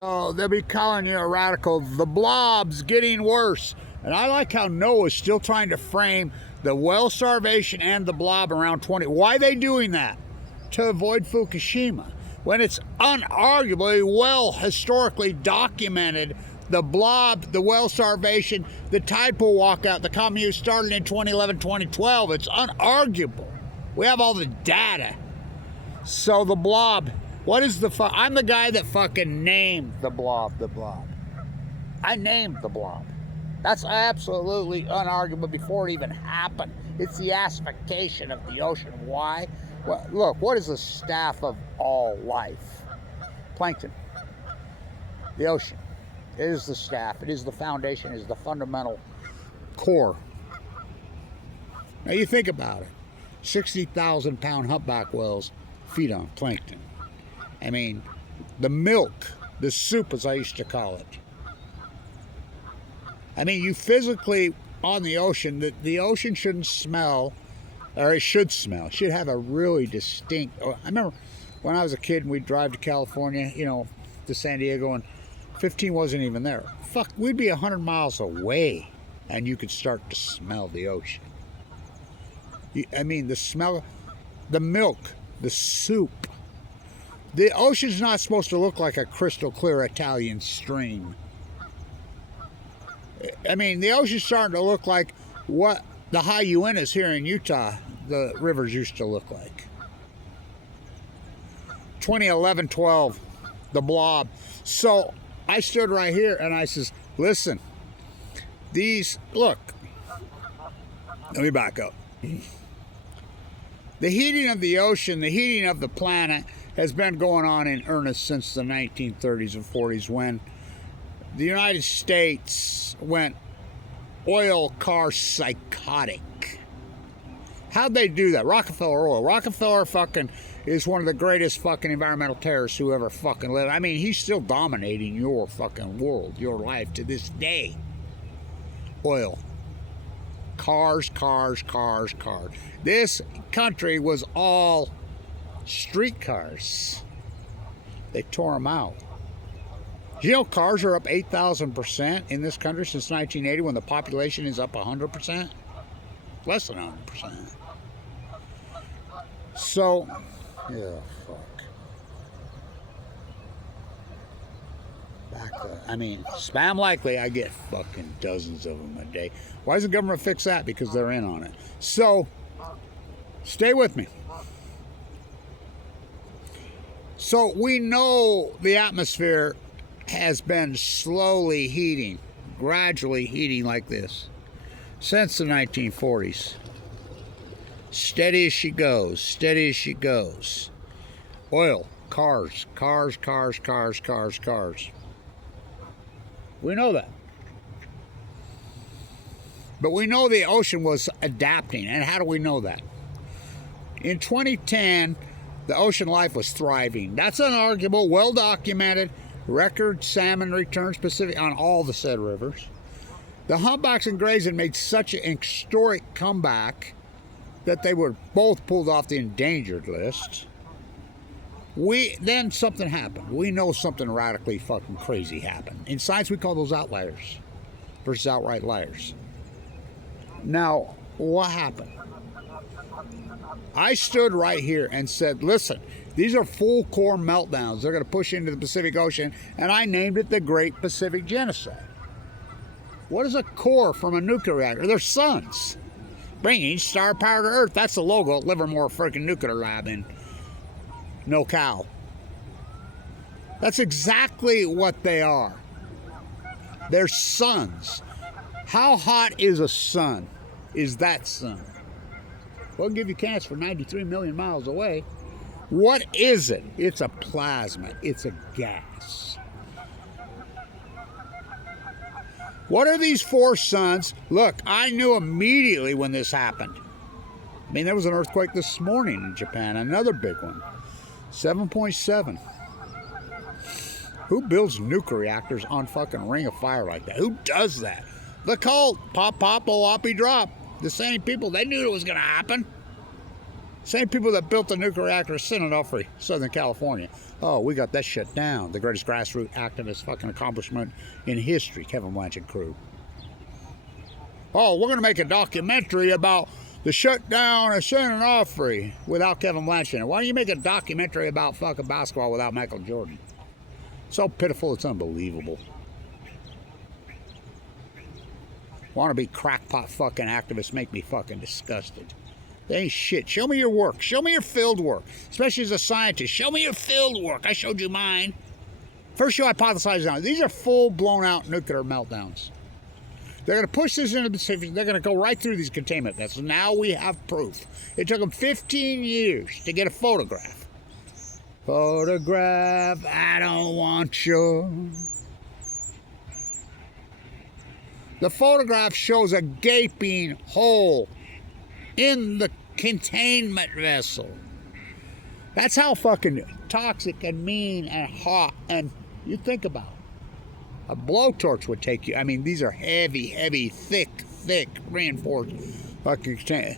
Oh, they'll be calling you a radical. The blob's getting worse. And I like how Noah's still trying to frame the whale starvation and the blob around 20. Why are they doing that? To avoid Fukushima. When it's unarguably well historically documented, the blob, the whale starvation, the tide pool walkout, the commune started in 2011, 2012. It's unarguable. We have all the data. So the blob, what is the I'm the guy that fucking named the blob. I named the blob. That's absolutely unarguable before it even happened. It's the acidification of the ocean. Why? Well, look, what is the staff of all life? Plankton. The ocean. It is the staff. It is the foundation. It is the fundamental core. Now you think about it. 60,000 pound humpback whales feed on plankton. I mean, the milk, the soup as I used to call it. I mean, you physically, on the ocean, the ocean shouldn't smell, or it should smell. It should have a really distinct, I remember when I was a kid and we'd drive to California, you know, to San Diego, and 15 wasn't even there. Fuck, we'd be 100 miles away and you could start to smell the ocean. I mean, the smell, the milk, the soup. The ocean's not supposed to look like a crystal clear Italian stream. I mean, the ocean's starting to look like what the high Uintas here in Utah, the rivers used to look like. 2011-12, the blob. So I stood right here and I says, listen, these, look, let me back up. The heating of the ocean, the heating of the planet has been going on in earnest since the 1930s and 40s when the United States went oil car psychotic. How'd they do that? Rockefeller oil. Rockefeller fucking is one of the greatest fucking environmental terrorists who ever fucking lived. I mean, he's still dominating your fucking world, your life to this day. Oil. Cars. This country was all streetcars. They tore them out. You know, cars are up 8,000% in this country since 1980 when the population is up 100%? Less than 100%. So, yeah, fuck. Back to, I mean, spam likely, I get fucking dozens of them a day. Why does the government fix that? Because they're in on it. So, stay with me. So, we know the atmosphere has been slowly heating, gradually heating like this since the 1940s. Steady as she goes, steady as she goes. Oil, cars. We know that. But we know the ocean was adapting. And how do we know that? In 2010, the ocean life was thriving. That's unarguable, well documented. Record salmon returns Pacific on all the said rivers. The humpbacks and grays had made such an historic comeback that they were both pulled off the endangered list. Then something happened. We know something radically fucking crazy happened. In science, we call those outliers versus outright liars. Now, what happened? I stood right here and said, listen, these are full core meltdowns. They're going to push into the Pacific Ocean, and I named it the Great Pacific Genocide. What is a core from a nuclear reactor? They're suns. Bringing star power to Earth. That's the logo at Livermore freaking Nuclear Lab in NoCal. That's exactly what they are. They're suns. How hot is a sun? Is that sun? Well, it'll give you cancer for 93 million miles away. What is it? It's a plasma. It's a gas. What are these four suns? Look, I knew immediately when this happened. I mean, there was an earthquake this morning in Japan, another big one. 7.7. Who builds nuclear reactors on fucking ring of fire like that? Who does that? The cult. Pop, pop, oh, oppy, drop. The same people, they knew it was going to happen. Same people that built the nuclear reactor at Onofre, Southern California. Oh, we got that shut down. The greatest grassroots activist fucking accomplishment in history, Kevin Blanch and crew. Oh, we're going to make a documentary about the shutdown of Onofre without Kevin Blanch in it. Why don't you make a documentary about fucking basketball without Michael Jordan? So pitiful, it's unbelievable. Want to be crackpot fucking activists make me fucking disgusted. They ain't shit. Show me your work. Show me your field work. Especially as a scientist. Show me your field work. I showed you mine. First you hypothesize on it. These are full blown out nuclear meltdowns. They're going to push this into the Pacific. They're going to go right through these containment vessels. Now we have proof. It took them 15 years to get a photograph. Photograph, I don't want you. The photograph shows a gaping hole in the containment vessel. That's how fucking toxic and mean and hot, and you think about it. A blowtorch would take you. I mean, these are heavy, thick, reinforced fucking container.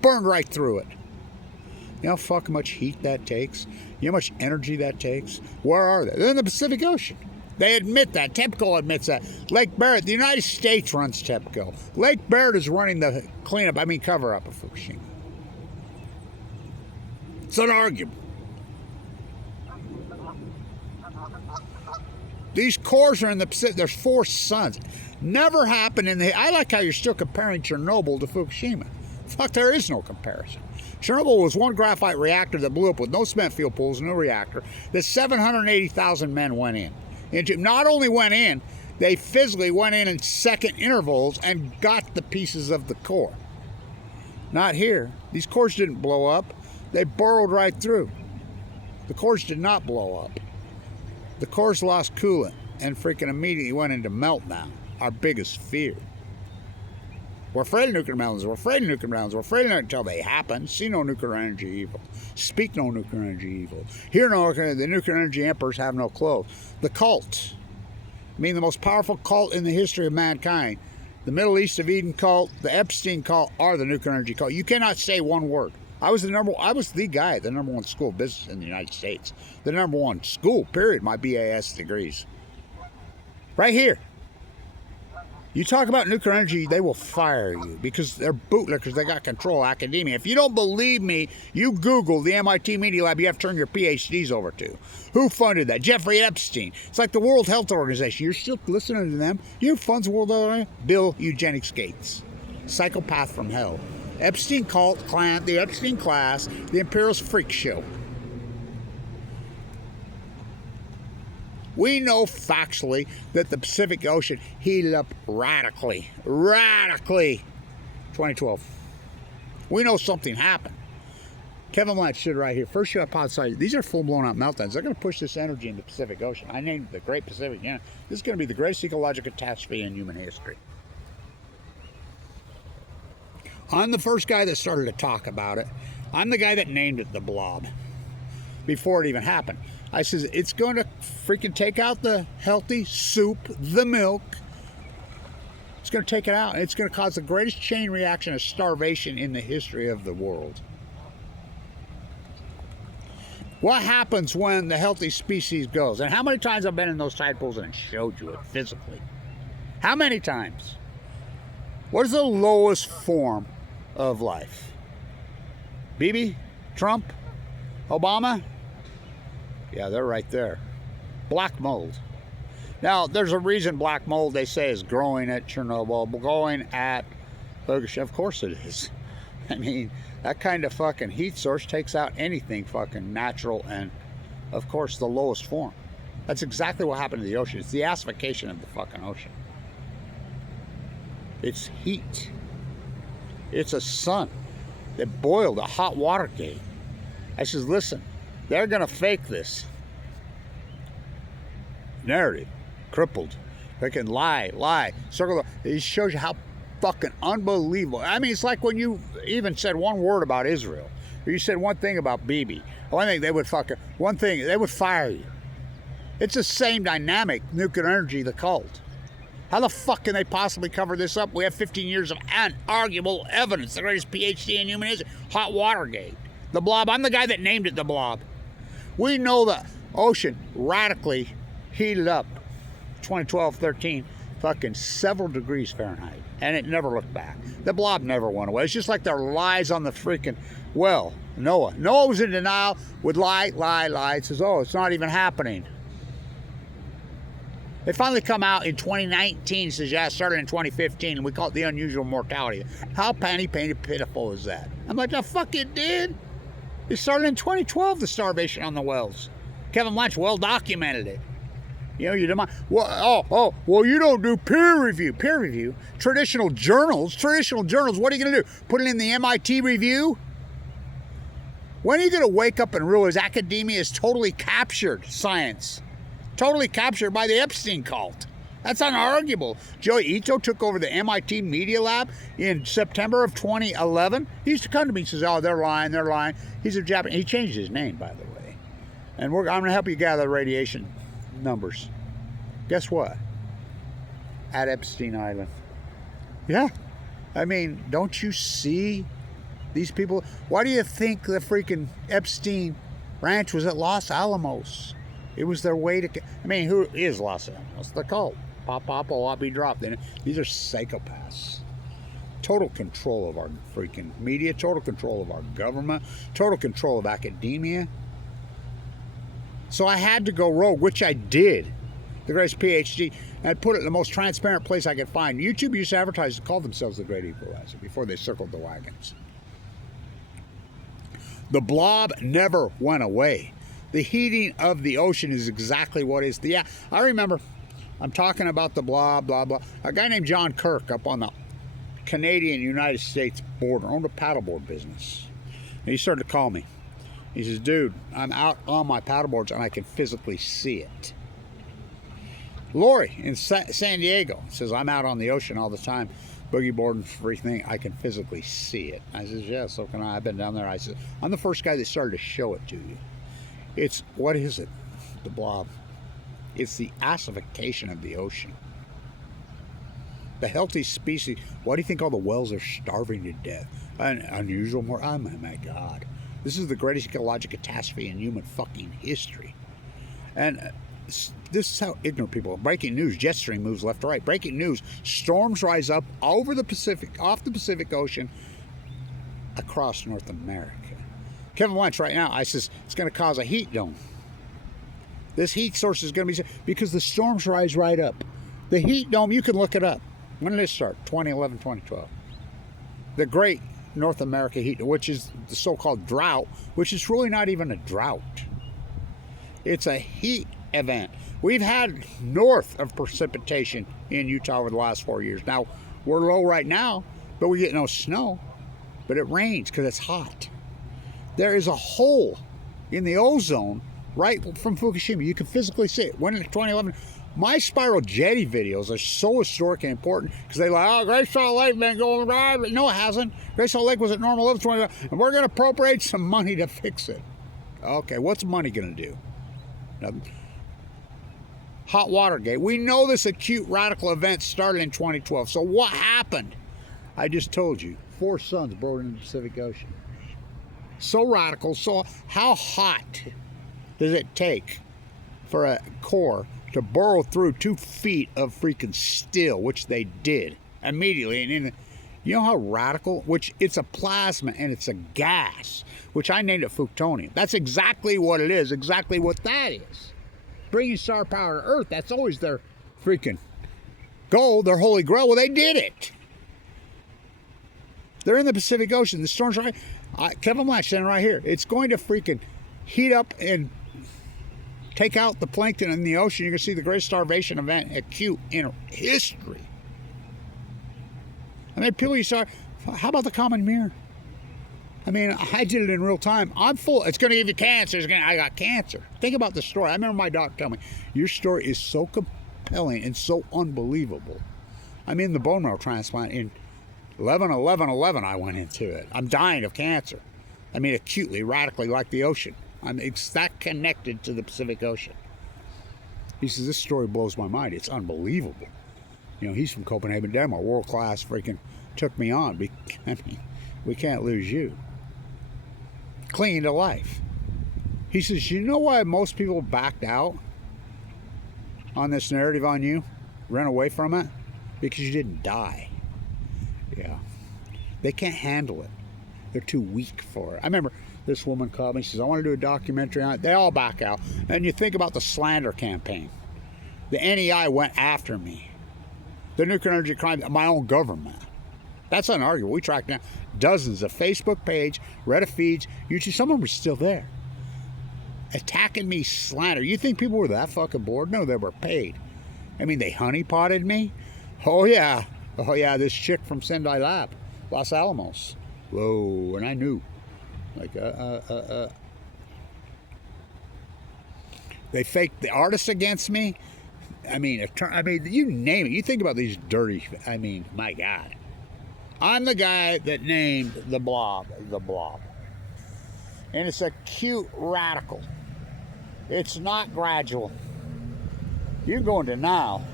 Burned right through it. You know how fucking much heat that takes? You know how much energy that takes? Where are they? They're in the Pacific Ocean. They admit that. TEPCO admits that. Lake Barrett, the United States runs TEPCO. Lake Barrett is running the cover-up of Fukushima. It's unarguable. These cores are in the Pacific. There's 4 suns. Never happened in the... I like how you're still comparing Chernobyl to Fukushima. Fuck, there is no comparison. Chernobyl was one graphite reactor that blew up with no cement fuel pools, no reactor, that 780,000 men went in. Not only went in, they physically went in second intervals and got the pieces of the core. Not here. These cores didn't blow up. They burrowed right through. The cores did not blow up. The cores lost coolant and freaking immediately went into meltdown. Our biggest fear. We're afraid of nuclear meltdowns. We're afraid of nuclear meltdowns. We're afraid of it until they happen. See no nuclear energy evil. Speak no nuclear energy evil. Hear no, the nuclear energy emperors have no clothes. The cult. I mean, the most powerful cult in the history of mankind. The Middle East of Eden cult, the Epstein cult are the nuclear energy cult. You cannot say one word. I was the guy at the number 1 school of business in the United States. The number 1 school, period, my BAS degrees. Right here. You talk about nuclear energy, they will fire you because they're bootlickers. They got control of academia. If you don't believe me, you Google the MIT Media Lab you have to turn your PhDs over to. Who funded that? Jeffrey Epstein. It's like the World Health Organization. You're still listening to them. You know who funds the World Health Organization? Bill Eugenics Gates. Psychopath from hell. Epstein cult, clan, the Epstein class, the imperialist freak show. We know factually that the Pacific Ocean heated up radically. 2012. We know something happened. Kevin Blanch stood right here. First you hypothesized, these are full-blown out meltdowns. They're going to push this energy into the Pacific Ocean. I named it the Great Pacific. This is going to be the greatest ecological catastrophe in human history. I'm the first guy that started to talk about it. I'm the guy that named it the BLOB before it even happened. I says, it's going to freaking take out the healthy soup, the milk. It's going to take it out. It's going to cause the greatest chain reaction of starvation in the history of the world. What happens when the healthy species goes? And how many times I've been in those tide pools and showed you it physically? How many times? What is the lowest form of life? Bibi? Trump? Obama? Yeah, they're right there. Black mold. Now, there's a reason black mold, they say, is growing at Chernobyl, growing at FUKUSHIMA. Of course it is. I mean, that kind of fucking heat source takes out anything fucking natural and, of course, the lowest form. That's exactly what happened to the ocean. It's the acidification of the fucking ocean. It's heat. It's a sun that boiled a hot water gate. I says, listen, they're going to fake this narrative. Crippled. They can lie. Circle. It shows you how fucking unbelievable. I mean, it's like when you even said one word about Israel, or you said one thing about Bibi. One thing they would fire you. It's the same dynamic, nuclear energy, the cult. How the fuck can they possibly cover this up? We have 15 years of unarguable evidence. The greatest PhD in human history. Hot Watergate. The blob. I'm the guy that named it the blob. We know the ocean radically heated up 2012-13, fucking several degrees Fahrenheit. And it never looked back. The blob never went away. It's just like their lies on the freaking, well, Noah. Noah was in denial, would lie. It says, oh, it's not even happening. They finally come out in 2019, says, yeah, it started in 2015, and we call it the unusual mortality. How panty-painted pitiful is that? I'm like, the fuck it did? It started in 2012, the starvation on the wells. Kevin Blanch well documented it. You know, you demand, well, you don't do peer review. Peer review? Traditional journals, what are you going to do? Put it in the MIT review? When are you going to wake up and realize academia has totally captured science? Totally captured by the Epstein cult. That's unarguable. Joey Ito took over the MIT Media Lab in September of 2011. He used to come to me and says, oh, they're lying. He's a Japanese. He changed his name, by the way. And I'm going to help you gather radiation numbers. Guess what? At Epstein Island. Yeah. I mean, don't you see these people? Why do you think the freaking Epstein ranch was at Los Alamos? It was their way to... I mean, who is Los Alamos? The cult. Pop, I'll be dropped. These are psychopaths. Total control of our freaking media, total control of our government, total control of academia. So I had to go rogue, which I did. The greatest PhD. And I put it in the most transparent place I could find. YouTube used to advertise to call themselves the Great Equalizer before they circled the wagons. The blob never went away. The heating of the ocean is exactly what is. Yeah, I remember. I'm talking about the blob, blah, blah. A guy named John Kirk up on the Canadian-United States border owned a paddleboard business. And he started to call me. He says, dude, I'm out on my paddleboards and I can physically see it. Lori in San Diego says, I'm out on the ocean all the time, boogie boarding, everything. I can physically see it. I says, yeah, so can I. I've been down there. I said, I'm the first guy that started to show it to you. It's, what is it? The blob. It's the acidification of the ocean. The healthy species. Why do you think all the whales are starving to death? Unusual more. Oh my God. This is the greatest ecological catastrophe in human fucking history. And this is how ignorant people are. Breaking news. Jet stream moves left to right. Breaking news. Storms rise up over the Pacific, off the Pacific Ocean, across North America. Kevin Blanch right now, I says, it's going to cause a heat dome. This heat source is going to be, because the storms rise right up. The heat dome, you can look it up. When did it start? 2011, 2012. The great North America heat, which is the so-called drought, which is really not even a drought. It's a heat event. We've had north of precipitation in Utah over the last 4 years. Now, we're low right now, but we get no snow. But it rains because it's hot. There is a hole in the ozone right from Fukushima. You can physically see it. When in 2011, my spiral jetty videos are so historic and important because they like, oh, Great Salt Lake been going dry, but no, it hasn't. Great Salt Lake was at normal level 20, and we're going to appropriate some money to fix it. Okay, what's money going to do? Nothing. Hot Watergate. We know this acute radical event started in 2012. So what happened? I just told you. 4 suns brought into the Pacific Ocean. So radical. So how hot does it take for a core to burrow through 2 feet of freaking steel, which they did immediately? And you know how radical? Which it's a plasma and it's a gas, which I named it plutonium. That's exactly what it is. Exactly what that is. Bringing star power to Earth. That's always their freaking goal, their holy grail. Well, they did it. They're in the Pacific Ocean. The storm's right. Kevin Blanch standing right here. It's going to freaking heat up and take out the plankton in the ocean. You can see the greatest starvation event acute in history. I mean, people you saw, how about the common mirror? I mean, I did it in real time. I'm full. It's going to give you cancer. I got cancer. Think about the story. I remember my doc telling me, your story is so compelling and so unbelievable. I'm in the bone marrow transplant in 11/11/11. I went into it. I'm dying of cancer. I mean, acutely, radically, like the ocean. It's that connected to the Pacific Ocean. He says, this story blows my mind. It's unbelievable. You know, he's from Copenhagen, Denmark, world class, freaking took me on. I mean, we can't lose you. Clinging to life. He says, you know why most people backed out on this narrative on you? Ran away from it? Because you didn't die. Yeah. They can't handle it. They're too weak for it. I remember this woman called me. She says, I want to do a documentary on it. They all back out. And you think about the slander campaign. The NEI went after me. The nuclear energy crime, my own government. That's unarguable. We tracked down dozens of Facebook page, Reddit feeds, YouTube. Some of them are still there. Attacking me, slander. You think people were that fucking bored? No, they were paid. I mean, they honeypotted me. Oh yeah, this chick from Sendai Lab, Los Alamos. Whoa, and I knew. Like, They faked the artists against me. I mean, you name it. You think about these dirty. I mean, my God. I'm the guy that named the blob, and it's acute radical. It's not gradual. You can go in denial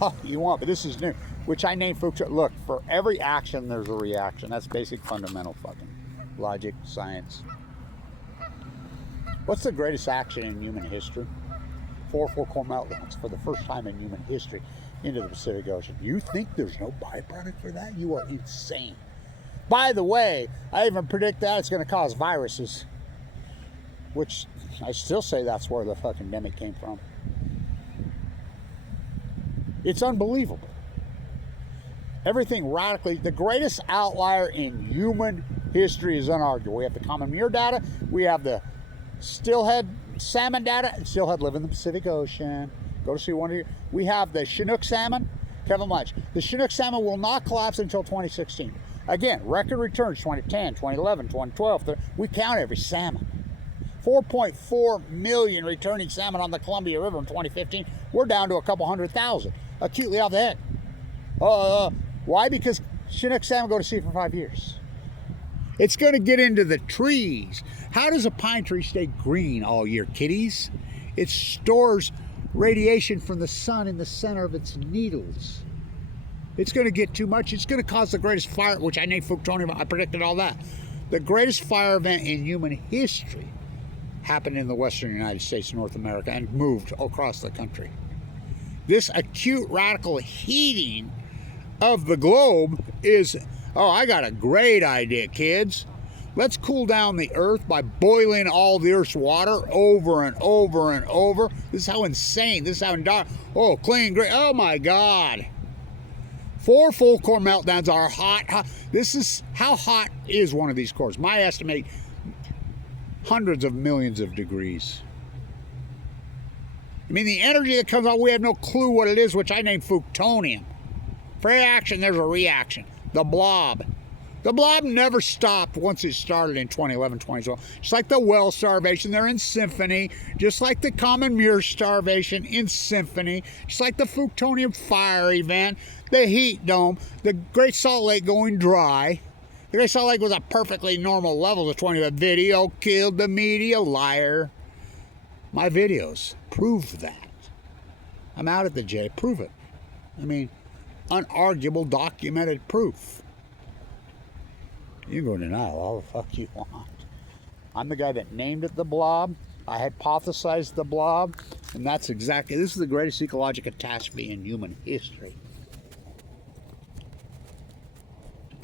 all you want, but this is new, which I named FUKUSHIMA. Look, for every action, there's a reaction. That's basic fundamental fucking logic, science. What's the greatest action in human history? 4 full core meltdowns for the first time in human history into the Pacific Ocean. You think there's no byproduct for that? You are insane. By the way, I even predict that it's going to cause viruses, which I still say that's where the fucking pandemic came from. It's unbelievable. Everything radically, the greatest outlier in human history is unarguable. We have the common mure data, we have the steelhead salmon data, and steelhead live in the Pacific Ocean. Go to see one of you. We have the Chinook salmon, Kevin Blanch. The Chinook salmon will not collapse until 2016. Again, record returns 2010, 2011, 2012. We count every salmon. 4.4 million returning salmon on the Columbia River in 2015. We're down to a couple 100,000. Acutely off the head. Why? Because Chinook salmon go to sea for 5 years. It's going to get into the trees. How does a pine tree stay green all year, kiddies? It stores radiation from the sun in the center of its needles. It's going to get too much. It's going to cause the greatest fire, which I named Fukushima. I predicted all that. The greatest fire event in human history happened in the western United States, North America, and moved across the country. This acute radical heating of the globe is, I got a great idea, kids. Let's cool down the earth by boiling all the earth's water over and over and over. This is how insane, this is how dark. Oh, clean, great, oh my God. 4 full core meltdowns are hot. This is, how hot is one of these cores? My estimate, hundreds of millions of degrees. I mean, the energy that comes out, we have no clue what it is, which I named Fuktonium. For every action, there's a reaction. The blob. The blob never stopped once it started in 2011, 2012. Just like the whale starvation, they're in symphony. Just like the common mure starvation, in symphony. Just like the Fuktonium fire event, the heat dome, the Great Salt Lake going dry. The Great Salt Lake was at perfectly normal levels of 20. The video killed the media, liar. My videos prove that. I'm out at the J. Prove it. I mean, unarguable, documented proof. You can go denial all the fuck you want. I'm the guy that named it the blob. I hypothesized the blob, and that's exactly, this is the greatest ecological catastrophe in human history.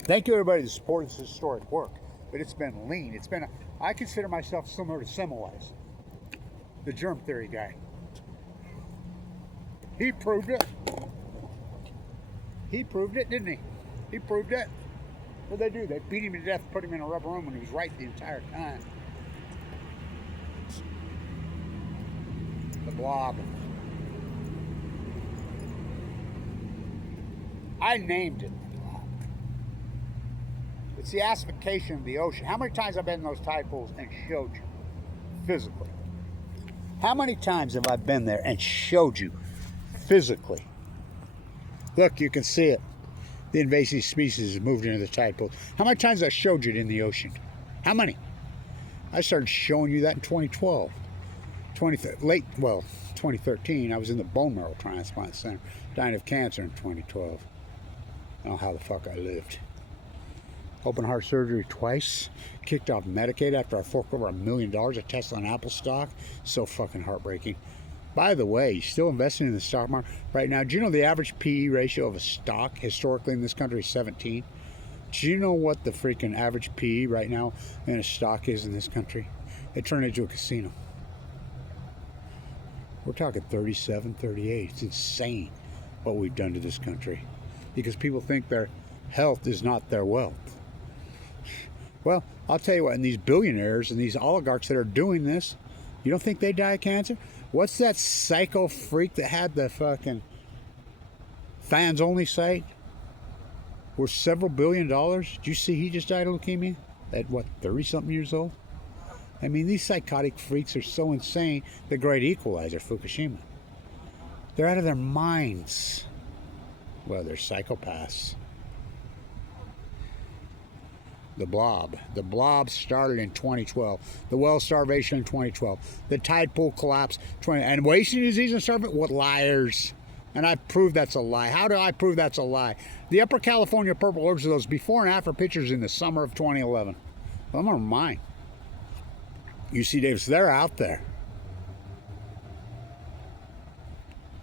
Thank you everybody that supported this historic work, but it's been lean. It's been, I consider myself similar to Semmelweis, the germ theory guy. He proved it. He proved it, didn't he? He proved it. What'd they do? They beat him to death, put him in a rubber room, and he was right the entire time. The blob. I named it the blob. It's the acidification of the ocean. How many times have I been in those tide pools and showed you physically? How many times have I been there and showed you physically? Look, you can see it. The invasive species has moved into the tide pool. How many times I showed you it in the ocean? How many? I started showing you that in 2012. 2013, I was in the bone marrow transplant center, dying of cancer in 2012. I don't know how the fuck I lived. Open heart surgery twice. Kicked off Medicaid after I forked over $1 million of Tesla and Apple stock. So fucking heartbreaking. By the way, still investing in the stock market right now. Do you know the average PE ratio of a stock historically in this country is 17? Do you know what the freaking average PE right now in a stock is in this country? It turned into a casino. We're talking 37, 38. It's insane what we've done to this country. Because people think their health is not their wealth. Well, I'll tell you what, and these billionaires and these oligarchs that are doing this, you don't think they die of cancer? What's that psycho freak that had the fucking fans only site? Worth several $1 billion. Did you see he just died of leukemia? At what, 30-something years old? I mean, these psychotic freaks are so insane. The great equalizer, Fukushima. They're out of their minds. Well, they're psychopaths. The BLOB. The BLOB started in 2012. The well starvation in 2012. The tide pool collapse. And wasting disease and starvation? What liars. And I proved that's a lie. How do I prove that's a lie? The Upper California Purple Orbs are those before and after pictures in the summer of 2011. Well, I'm on mine. UC Davis, they're out there.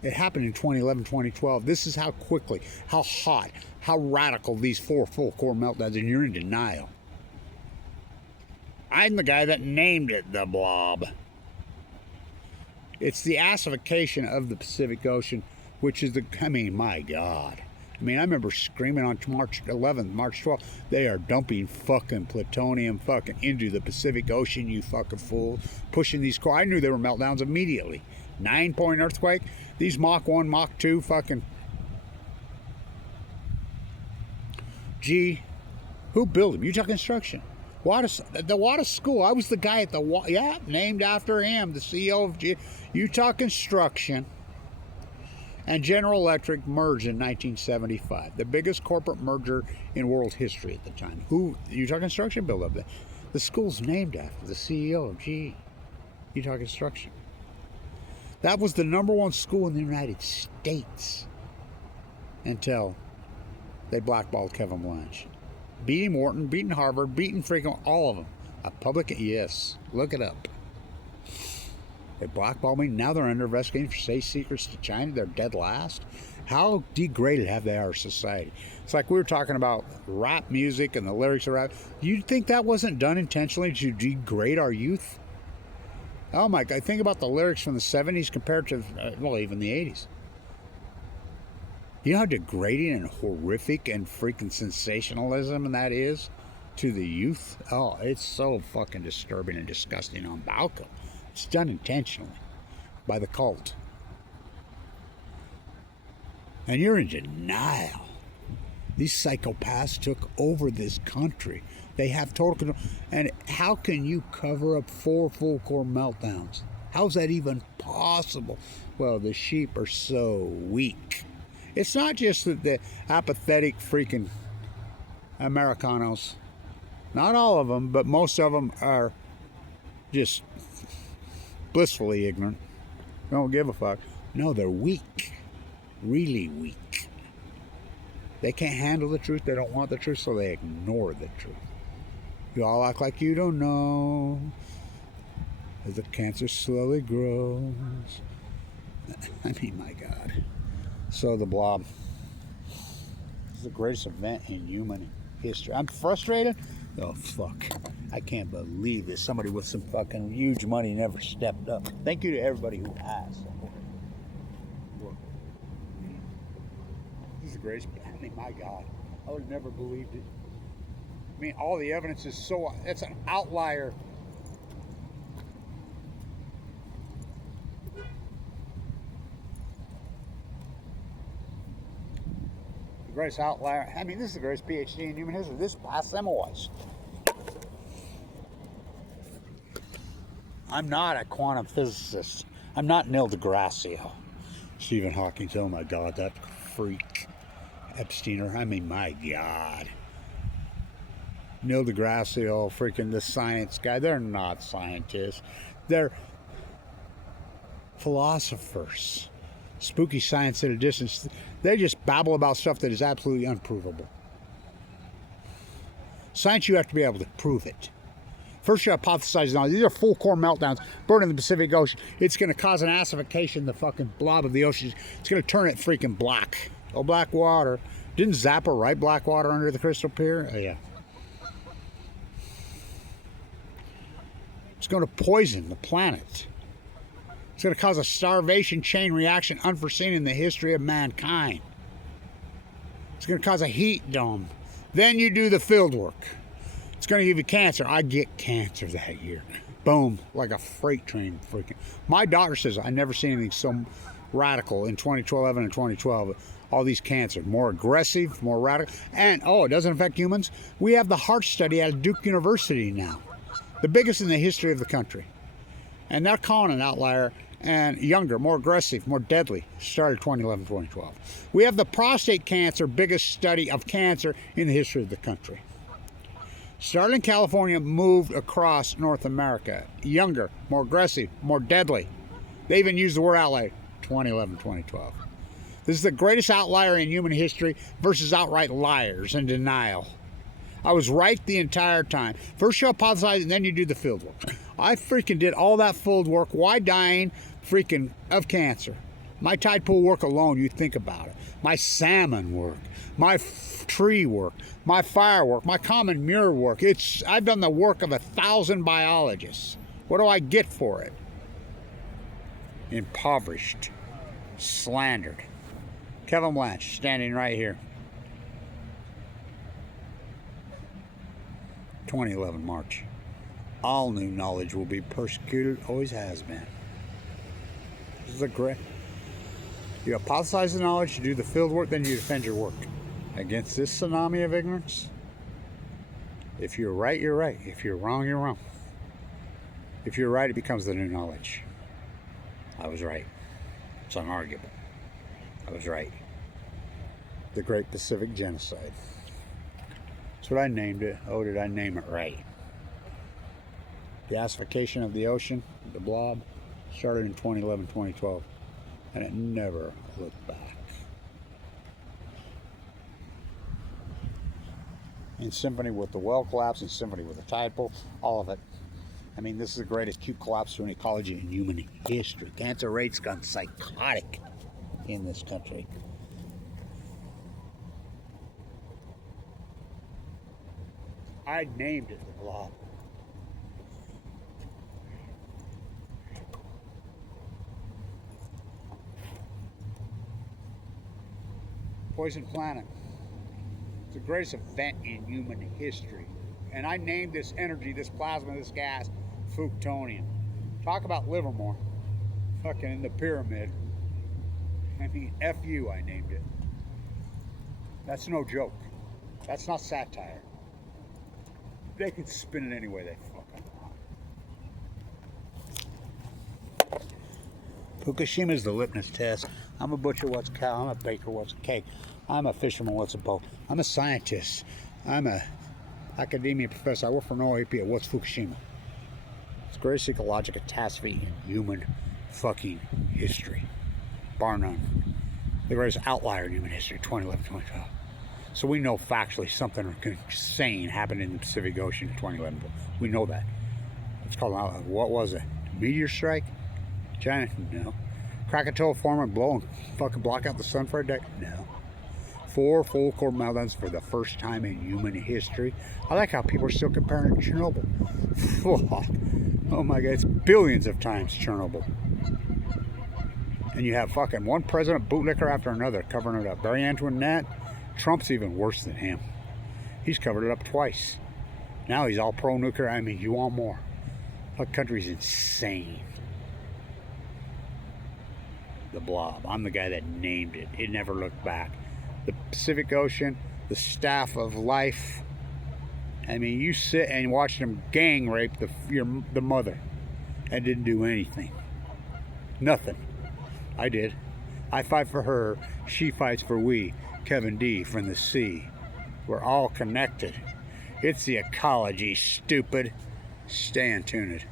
It happened in 2011, 2012. This is how quickly, how hot, how radical these 4 full core meltdowns, and you're in denial. I'm the guy that named it the BLOB. It's the acidification of the Pacific Ocean, which is my God. I mean, I remember screaming on March 11th, March 12th, they are dumping fucking plutonium fucking into the Pacific Ocean, you fucking fool. Pushing these core. I knew they were meltdowns immediately. 9-point earthquake. These Mach 1, Mach 2 fucking. Gee, who built them? Utah Construction. The Water School. I was the guy at the named after him, the CEO of Utah Construction and General Electric merged in 1975. The biggest corporate merger in world history at the time. Utah Construction built up that. The school's named after the CEO of Utah Construction. That was the #1 school in the United States until they blackballed Kevin Blanch. Beating Wharton, beating Harvard, beating freaking all of them. A public, yes, look it up. They blackballed me. Now they're under investigation for state secrets to China. They're dead last. How degraded have they our society? It's like we were talking about rap music and the lyrics of rap. You'd think that wasn't done intentionally to degrade our youth? Oh my God, think about the lyrics from the 70s compared to, even the 80s. You know how degrading and horrific and freaking sensationalism and that is to the youth? Oh, it's so fucking disturbing and disgusting on Balco. It's done intentionally by the cult. And you're in denial. These psychopaths took over this country. They have total control. And how can you cover up 4 full core meltdowns? How's that even possible? Well, the sheep are so weak. It's not just that the apathetic freaking Americanos, not all of them, but most of them are just blissfully ignorant. Don't give a fuck. No, they're weak. Really weak. They can't handle the truth. They don't want the truth, so they ignore the truth. You all act like you don't know as the cancer slowly grows. I mean, my God. So the BLOB is the greatest event in human history. I'm frustrated. Oh, fuck. I can't believe this. Somebody with some fucking huge money never stepped up. Thank you to everybody who has. This is the greatest. I mean, my God. I would have never believed it. I mean, all the evidence is so... It's an outlier. The greatest outlier. I mean, this is the greatest PhD in human history. This past Semmelweis. I'm not a quantum physicist. I'm not Neil deGrasse. Stephen Hawking. Oh my God, that freak. Epsteiner. I mean, my God. Neil deGrasse, freaking the science guy. They're not scientists. They're philosophers, spooky science at a distance, they just babble about stuff that is absolutely unprovable. Science, you have to be able to prove it. First, you hypothesize knowledge. These are full core meltdowns burning the Pacific Ocean. It's going to cause an acidification, the fucking blob of the ocean. It's going to turn it freaking black. Oh, black water. Didn't Zappa write Black Water Under the Crystal Pier? Oh, yeah. It's going to poison the planet. It's going to cause a starvation chain reaction unforeseen in the history of mankind. It's going to cause a heat dome. Then you do the field work. It's going to give you cancer. I get cancer that year. Boom, like a freight train freaking. My doctor says I never seen anything so radical in 2011 and 2012. All these cancers, more aggressive, more radical. And, oh, it doesn't affect humans? We have the heart study at Duke University now. The biggest in the history of the country. And they're calling an outlier. And younger, more aggressive, more deadly. Started 2011, 2012. We have the prostate cancer, biggest study of cancer in the history of the country. Started in California, moved across North America. Younger, more aggressive, more deadly. They even used the word outlier. 2011, 2012. This is the greatest outlier in human history versus outright liars and denial. I was right the entire time. First you hypothesize and then you do the field work. I freaking did all that field work. Why dying freaking of cancer? My tide pool work alone, you think about it. My salmon work, my tree work, my fire work, my common mirror work. I've done the work of 1,000 biologists. What do I get for it? Impoverished, slandered. Kevin Blanch, standing right here. 2011 March. All new knowledge will be persecuted, always has been. This is a great. You hypothesize the knowledge, you do the field work, then you defend your work. Against this tsunami of ignorance, if you're right, you're right. If you're wrong, you're wrong. If you're right, it becomes the new knowledge. I was right. It's unarguable. I was right. The Great Pacific Genocide. That's what I named it. Oh, did I name it right? The acidification of the ocean, the blob, started in 2011, 2012, and it never looked back. In symphony with the well collapse, in symphony with the tide pool, all of it. I mean, this is the greatest acute collapse to an ecology in human history. Cancer rates gone psychotic in this country. I named it the blob. Poison planet. It's the greatest event in human history. And I named this energy, this plasma, this gas, Fuktonium. Talk about Livermore. Fucking in the pyramid. I mean, F-U, I named it. That's no joke. That's not satire. They can spin it any way they fucking want. Fukushima is the litmus test. I'm a butcher, what's a cow? I'm a baker, what's a cake? I'm a fisherman, what's a boat? I'm a scientist. I'm a academia professor. I work for an OAP. What's Fukushima? It's the greatest ecological catastrophe in human fucking history. Bar none. The greatest outlier in human history, 2011, 2012. So we know factually something insane happened in the Pacific Ocean in 2011. We know that. It's called, what was it? Meteor strike? China? No. Krakatoa form and blow and fucking block out the sun for a day? No. 4 full core meltdowns for the first time in human history. I like how people are still comparing it to Chernobyl. Oh my God, it's billions of times Chernobyl. And you have fucking one president bootlicker after another covering it up. Barry Antoinette, Trump's even worse than him. He's covered it up twice. Now he's all pro-nuclear. I mean, you want more. The country's insane. The blob. I'm the guy that named it. It never looked back. The Pacific Ocean, the staff of life. I mean, you sit and watch them gang rape the mother and didn't do anything. Nothing. I did. I fight for her. She fights for we. Kevin D. from the sea. We're all connected. It's the ecology, stupid. Stay tuned.